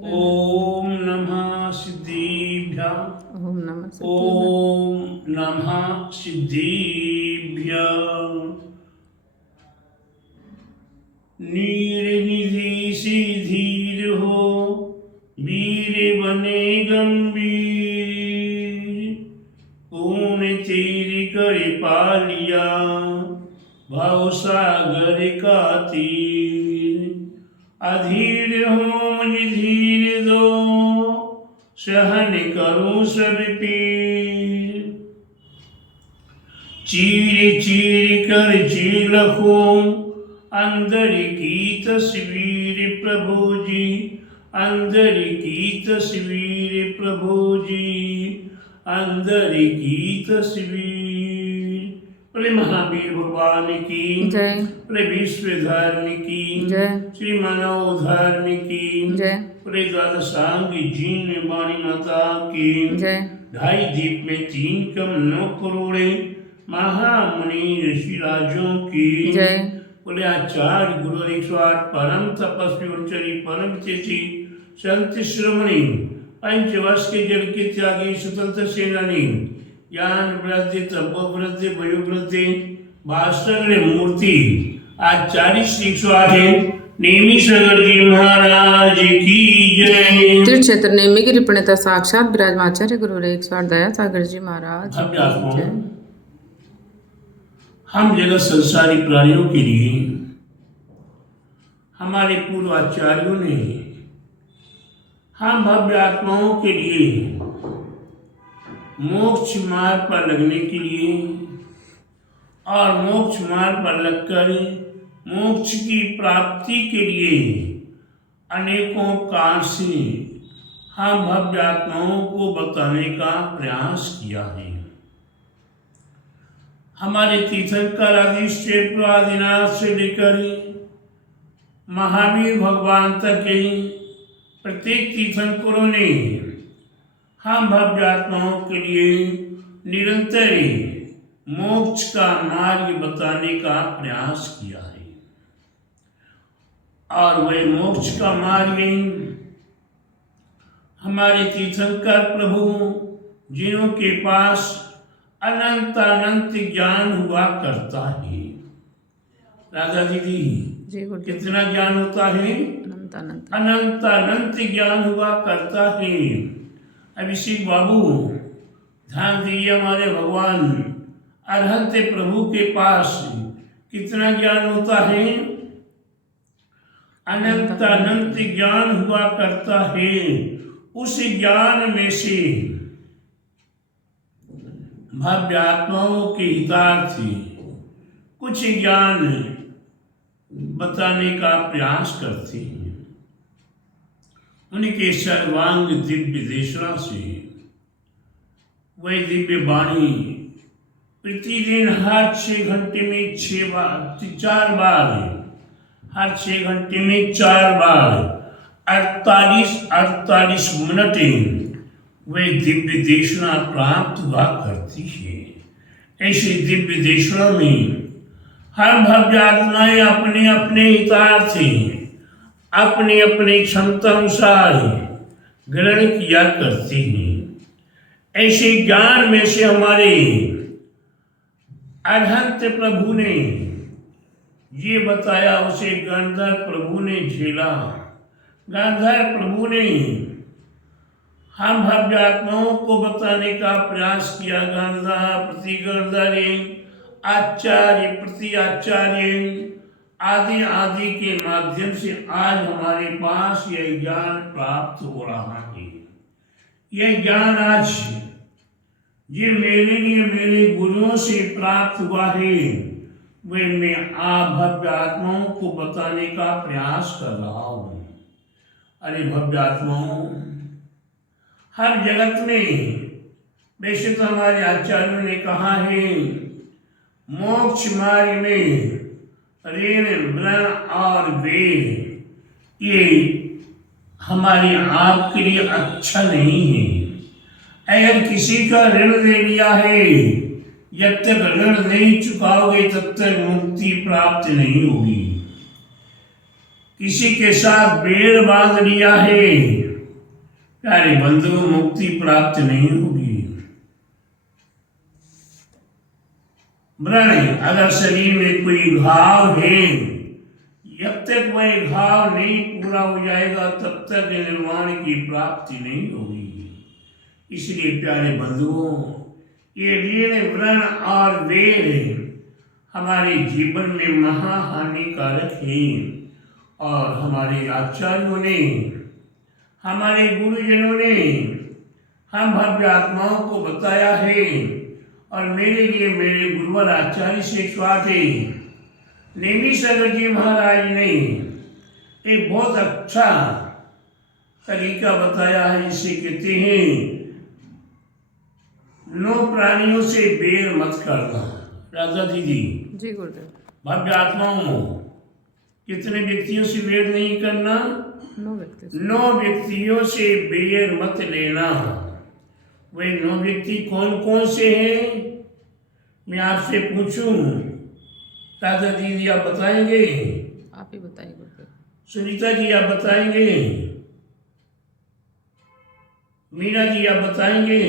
ओम नमः सिद्धिभ्यां। ओम नमः सिद्धिभ्यां। ओम नमः सिद्धिभ्यां। नीर निधि सिधीर हो, वीर बने गंभीर। पूर्ण तीर कर पालिया, भाव सागर का तीर। अधीर हो मुझ धीर दो, सहन करो सब पीर। चीर चीर कर चीलखो, अंदर की तस्वीर प्रभु जी। अंदर की तस्वीर प्रभु जी, अंदर की तस्वीर। बोले महावीर भगवान की जय। बोले विश्व धर्म की जय। श्री मानव धर्म की जय। बोले द्वादशांग जीन वाणी माता की जय। ढाई दीप में 3 कम 9 करोड़े महामुनि ऋषि राजों की जय। बोले आचार्य गुरु 108 परम तपस्वी उच्चरी परम तेजी संत श्रमणी पंचवर्ष के जल के त्यागी स्वतंत्र सेनानी ज्ञान वृद्धि तपो वृद्धि वयो वृद्धि भास्कर मूर्ति आचार्य श्री 108 नेमी सगर जी महाराज की जय। तीर्थ क्षेत्र नेमी की रिपणता साक्षात विराजमाचार्य गुरु 108 दया सागर जी महाराज की जय। हम जगत संसारी प्राणियों के लिए हमारे पूर्वाचार्यों ने हम भव्य आत्माओं के लिए मोक्ष मार्ग पर लगने के लिए और मोक्ष मार्ग पर लगकर मोक्ष की प्राप्ति के लिए अनेकों काल से हम भव्य आत्माओं को बताने का प्रयास किया है। हमारे तीर्थंकर आदि आदिनाथ से लेकर महावीर भगवान तक के प्रत्येक तीर्थंकरों ने हम भव्य आत्माओं के लिए निरंतर मोक्ष का मार्ग बताने का प्रयास किया है। और वह मोक्ष का मार्ग हमारे तीर्थंकर प्रभु जिनों के पास अनंत अनंत ज्ञान हुआ करता है। राधा दीदी कितना ज्ञान होता है? अनंत अनंत ज्ञान हुआ करता है। अभिषेक बाबू ध्यान दीजिए, हमारे भगवान अरहंत प्रभु के पास कितना ज्ञान होता है? अनंत अनंत ज्ञान हुआ करता है। उस ज्ञान में से भव्य आत्माओं के हितार्थी कुछ ज्ञान बताने का प्रयास करते हैं। उनके सर्वांग दिव्य देशना से वह दिव्य वाणी प्रतिदिन हर 6 घंटे में 4 बार हर 6 घंटे में 4 बार 48 मिनट वे दिव्य देशना प्राप्त हुआ करती है। ऐसी दिव्य देशना में हर भव्य आत्माएं अपने अपने हितार्थी अपने अपने क्षमता अनुसार ग्रहण किया करती हैं। ऐसे ज्ञान में से हमारे अरहंत प्रभु ने ये बताया, उसे गंधर्व प्रभु ने झेला। गंधर्व प्रभु ने हम भव्य आत्माओं को बताने का प्रयास किया। गंधर्व प्रति गंधर्व आचार्य प्रति आचार्य आदि आदि के माध्यम से आज हमारे पास यह ज्ञान प्राप्त हो रहा है। यह ज्ञान आज ये मेरे लिए मेरे गुरुओं से प्राप्त हुआ है, वे मैं आप भव्य आत्माओं को बताने का प्रयास कर रहा हूँ। अरे भव्य आत्माओं, हर जगत में वैसे तो हमारे आचार्यों ने कहा है मोक्ष मार्ग में ऋण वर्ण और वेद ये हमारे आपके लिए अच्छा नहीं है। अगर किसी का ऋण ले लिया है, जब तक ऋण नहीं चुकाओगे तब तक मुक्ति प्राप्त नहीं होगी। किसी के साथ बैर बांध लिया है, प्यारे बंधु, मुक्ति प्राप्त नहीं होगी। व्रण, अगर शरीर में कोई घाव है, जब तक वह घाव नहीं पूरा हो जाएगा तब तक निर्वाण की प्राप्ति नहीं होगी। इसलिए प्यारे बंधुओं, ये ऋण, व्रण और बैर हमारे जीवन में महाहानिकारक है। और हमारे आचार्यों ने, हमारे गुरुजनों ने हम भव्य आत्माओं को बताया है। और मेरे लिए मेरे गुरुवर आचार्य शेषवाद नेमी सागर जी महाराज ने एक बहुत अच्छा तरीका बताया है, जिसे कहते हैं नो प्राणियों से बैर मत करना। राजा दीदी जी गुरुदेव। भव्य आत्माओं, कितने व्यक्तियों से बैर नहीं करना? 9 व्यक्तियों से बैर मत लेना। वे 9 व्यक्ति कौन कौन से हैं? मैं आपसे पूछूं, राजा दीदी आप बताएंगे? आप ही बताइए गुरुदेव। सुनीता जी आप बताएंगे? मीना जी आप बताएंगे?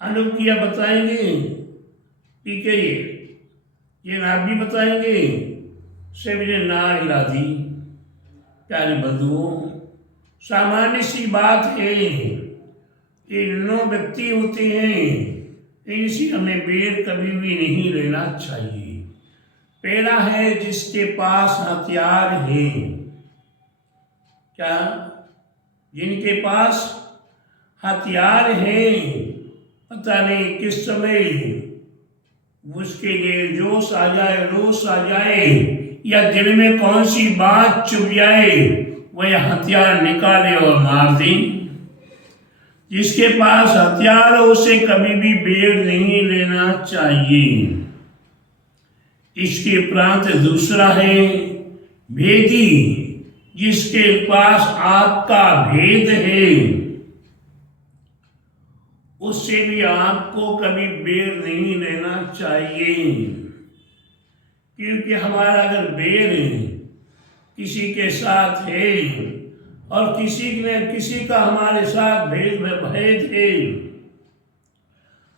अनूप जी आप बताएंगे? पीके ये आप भी बताएंगे? सभी ने नार हिला दी। प्यारे बंधुओं, सामान्य सी बात है, ये 9 व्यक्ति होते हैं, इनसे हमें बैर कभी भी नहीं लेना चाहिए। पहला है जिसके पास हथियार है। क्या? जिनके पास हथियार है, पता नहीं किस समय उसके लिए जोश आ जाए, रोष आ जाए, या दिल में कौन सी बात चुभ जाए, वह हथियार निकाले और मार दे। जिसके पास हथियार हो उसे कभी भी बैर नहीं लेना चाहिए। इसके उपरांत दूसरा है भेदी, जिसके पास आपका भेद है, उससे भी आपको कभी बैर नहीं लेना चाहिए। क्योंकि हमारा अगर बैर किसी के साथ है और किसी का हमारे साथ भेद है,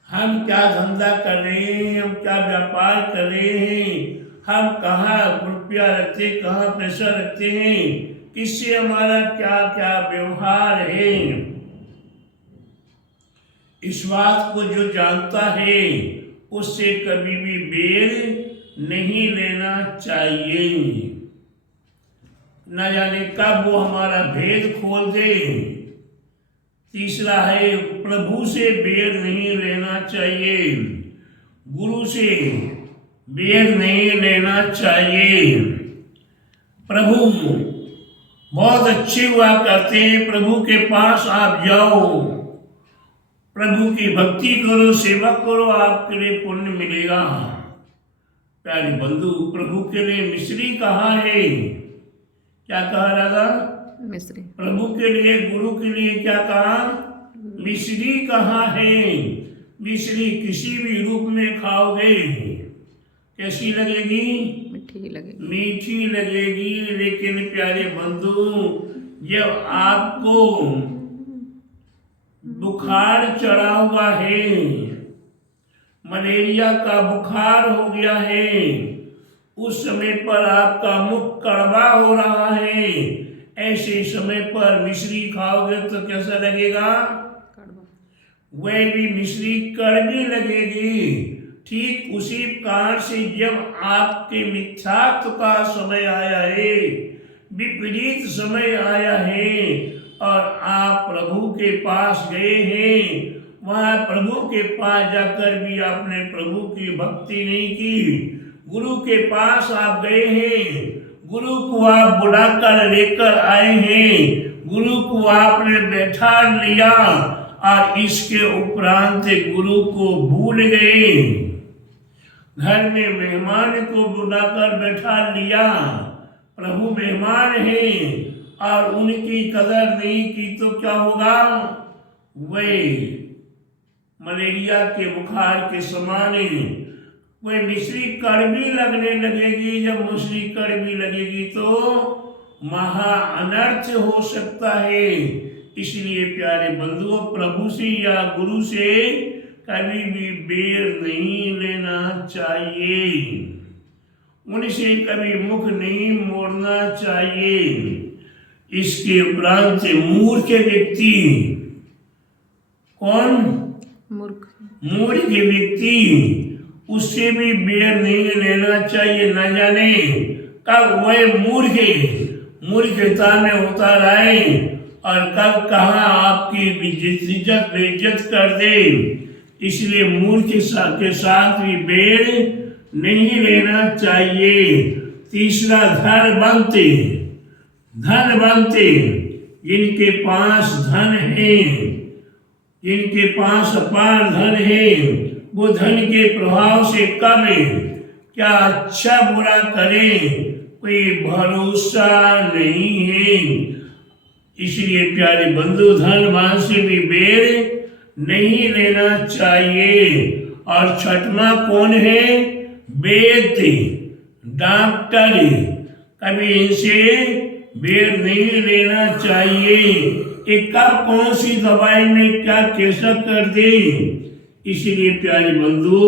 हम क्या धंधा कर रहे हैं, हम क्या व्यापार कर रहे हैं, हम कहाँ रुपया रखते हैं, कहाँ पैसा रखते हैं, किससे हमारा क्या क्या व्यवहार है, इस बात को जो जानता है उससे कभी भी बैर नहीं लेना चाहिए। न जाने कब वो हमारा भेद खोल दे। तीसरा है प्रभु से बैर नहीं लेना चाहिए, गुरु से बैर नहीं लेना चाहिए। प्रभु बहुत अच्छे हुआ करते हैं, प्रभु के पास आप जाओ, प्रभु की भक्ति करो, सेवा करो, आपके लिए पुण्य मिलेगा। प्यारे बंधु, प्रभु के लिए मिश्री कहाँ है? क्या कहा राधा? मिश्री। प्रभु के लिए, गुरु के लिए क्या कहा? मिश्री कहाँ है? मिश्री किसी भी रूप में खाओगे कैसी लगेगी? मीठी लगेगी। मीठी लगेगी। लेकिन प्यारे बंधु, जब आपको बुखार चढ़ा हुआ है, मलेरिया का बुखार हो गया है, उस समय पर आपका मुख कड़वा हो रहा है, ऐसे समय पर मिश्री खाओगे तो कैसा लगेगा? वह भी मिश्री कड़वी लगेगी। ठीक उसी कारण से जब आपके मिथ्यात्व का समय आया है, विपरीत समय आया है और आप प्रभु के पास गए हैं, वहां प्रभु के पास जाकर भी आपने प्रभु की भक्ति नहीं की, गुरु के पास आप गए हैं, गुरु को आप बुलाकर लेकर आए हैं, गुरु को आपने बैठा लिया और इसके उपरांत गुरु को भूल गए। घर में मेहमान को बुलाकर बैठा लिया, प्रभु मेहमान हैं और उनकी कदर नहीं की तो क्या होगा? वे मलेरिया के बुखार के समान वह मिश्री कड़वी लगने लगेगी। जब मिश्री कड़वी लगेगी तो महा अनर्थ हो सकता है। इसलिए प्यारे बंधुओं, प्रभु से या गुरु से कभी भी बेर नहीं लेना चाहिए, उनसे कभी मुख नहीं मोड़ना चाहिए। इसके उपरांत मूर्ख व्यक्ति, कौन? मूर्ख व्यक्ति, उससे भी बेर नहीं लेना चाहिए। न जाने कब वह मूर्खता में उतर आए और कब कहाँ आपकी इज्जत बेइज्जत कर दे। इसलिए मूर्ख के साथ भी बेर नहीं लेना चाहिए। तीसरा, धनवंत, जिनके पास धन है, जिनके पास अपार धन है, वो धन के प्रभाव से कब क्या अच्छा बुरा करे कोई भरोसा नहीं है। इसलिए प्यारे बंधु, धनवान से भी बेर नहीं लेना चाहिए। और छठवां कौन है? वैद्य, डॉक्टर, कभी इनसे बेर नहीं लेना चाहिए। एक कौन सी दवाई में क्या कैसा कर दे। इसलिए प्यारे बंधु,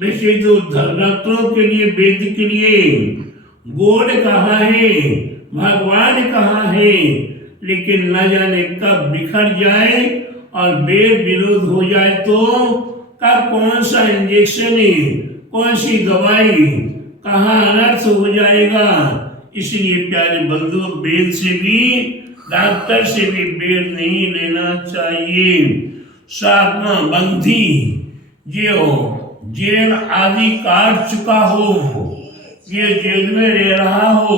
वैसे तो डॉक्टरों के लिए, वैद्य के लिए गोड कहाँ है, भगवान कहाँ है, लेकिन न जाने कब बिखर जाए और वेद विरोध हो जाए तो कब कौन सा इंजेक्शन है, कौन सी दवाई, कहाँ अनर्थ हो जाएगा। इसलिए प्यारे बंधु, वेद से भी, डॉक्टर से भी बेर नहीं लेना चाहिए। सातवां, बंधी, जो जेल आदि काट चुका हो, ये जेल में रह रहा हो,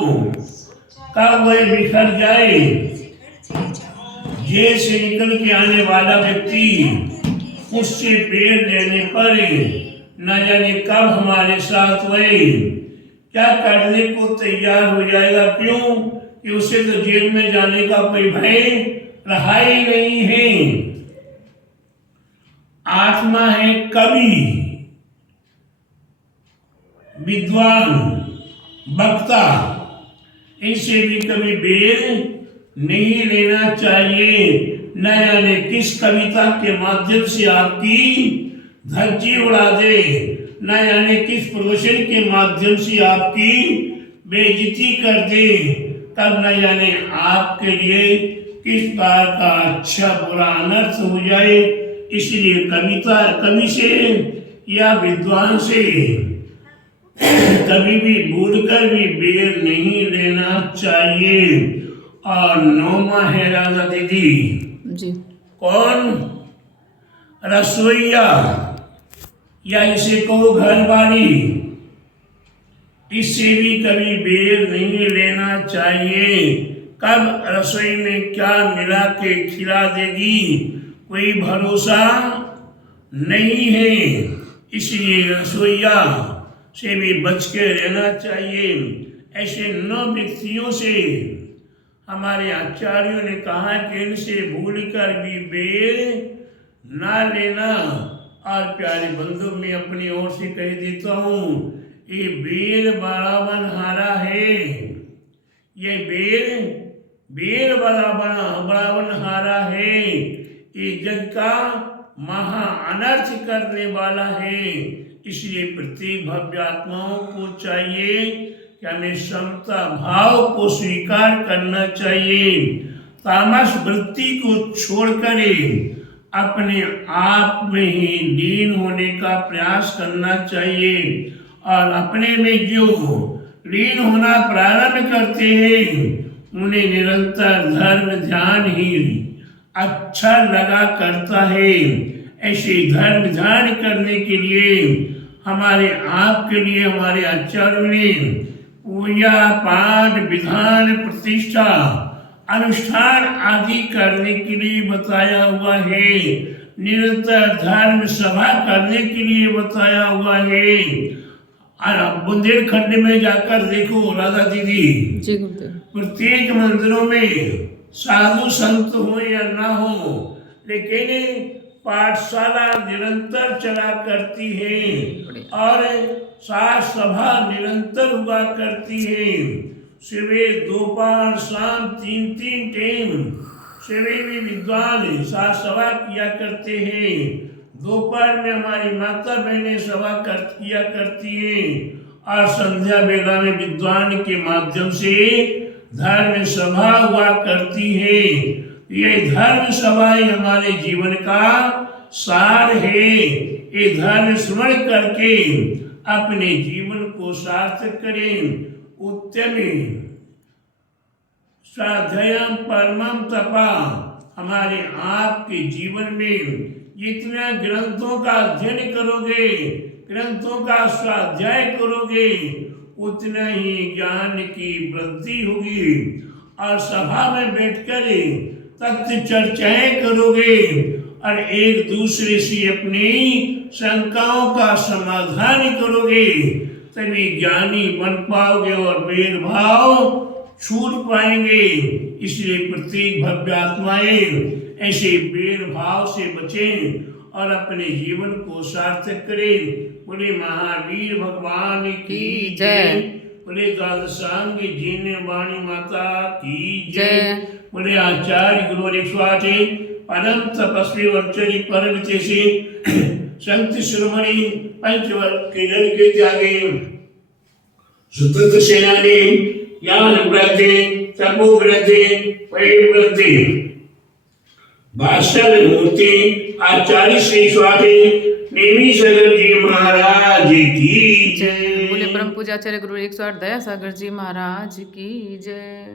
कब वह बिखर जाए। जेल से निकल के आने वाला व्यक्ति, उससे बेर लेने पर न जाने कब हमारे साथ वह क्या करने को तैयार हो जाएगा। क्यों कि उसे तो जेल में जाने का कोई भय रहा ही नहीं है। आत्मा है कवि, विद्वान, वक्ता, इनसे भी कभी बेर नहीं लेना चाहिए। न जाने किस कविता के माध्यम से आपकी धज्जी उड़ा दे, न जाने किस प्रवचन के माध्यम से आपकी बेइज्जती कर दे, तब न जाने आपके लिए किस बार का अच्छा बुरा अनर्थ हो जाए। इसलिए कवि से या विद्वान से कभी भी भूलकर भी बेर नहीं लेना चाहिए। और नौमा है राधा दीदी जी, कौन? रसोईया, या इसे कहो घरवाली, इससे भी कभी बेर नहीं लेना चाहिए। कब रसोई में क्या मिला के खिला देगी कोई भरोसा नहीं है। इसलिए रसोईया से भी बच के रहना चाहिए। ऐसे 9 व्यक्तियों से हमारे आचार्यों ने कहा कि इनसे भूल कर भी बेर ना लेना। और प्यारे बंधु, मैं अपनी ओर से कह देता हूँ, ये बेर बड़ा बनहारा है। ये बेर बड़ा बनहारा है। ये जग का महा अनर्थ करने वाला है। इसलिए प्रत्येक भव्य आत्माओं को चाहिए कि हमें समता भाव को स्वीकार करना चाहिए। तामस वृत्ति को छोड़कर अपने आप में ही लीन होने का प्रयास करना चाहिए। और अपने में जो लीन होना प्रारंभ करते हैं, उन्हें निरंतर धर्म ध्यान ही अच्छा लगा करता है। ऐसे धर्म ध्यान करने के लिए हमारे आप के लिए हमारे आचार्यों ने पूजा पाठ विधान प्रतिष्ठा अनुष्ठान आदि करने के लिए बताया हुआ है। निरंतर धर्म सभा करने के लिए बताया हुआ है। और बुंदेलखंड में जाकर देखो राधा दीदी, प्रत्येक मंदिरों में साधु संत हो या ना हो, लेकिन पाठशाला निरंतर चला करती है और साथ सभा निरंतर हुआ करती है। सुबह दोपहर शाम 3 टाइम सुबह में विद्वान साथ सभा किया करते हैं। दोपहर में हमारी माता बहनें सभा किया करती हैं और संध्या बेला में विद्वान के माध्यम से धर्म सभा हुआ करती है। ये धर्म सभाएं हमारे जीवन का सार है। ये धर्म स्मरण करके अपने जीवन को सार्थक करें। उत्तम स्वाध्यायम परमम तपा, हमारे आपके जीवन में जितना ग्रंथों का अध्ययन करोगे, ग्रंथों का स्वाध्याय करोगे, उतना ही ज्ञान की वृद्धि होगी। और सभा में बैठकर तथ्य चर्चाएं करोगे और एक दूसरे से अपनी शंकाओं का समाधान करोगे, तभी ज्ञानी बन पाओगे और भेदभाव छूट पाएंगे। इसलिए प्रत्येक भव्य आत्माएं ऐसे भेदभाव से बचें और अपने जीवन को सार्थक करें। बोले महावीर भगवान की जय। बोले द्वादशांग जीने वाणी माता की जय। बोले आचार्य गुरु 108 परम तपस्वी वंचरी परम तेसी संत शिरोमणि पंचवर्ग के जन के त्यागी सुतंत्र सेनानी ज्ञान वृद्धि तपो वृद्धि प्रेम वृद्धि भाषण मूर्ति आचार्य श्री स्वामी नेमी सागर जी महाराज की जय। बोले परम पूज्य आचार्य गुरु 108 दया सागर जी महाराज की जय।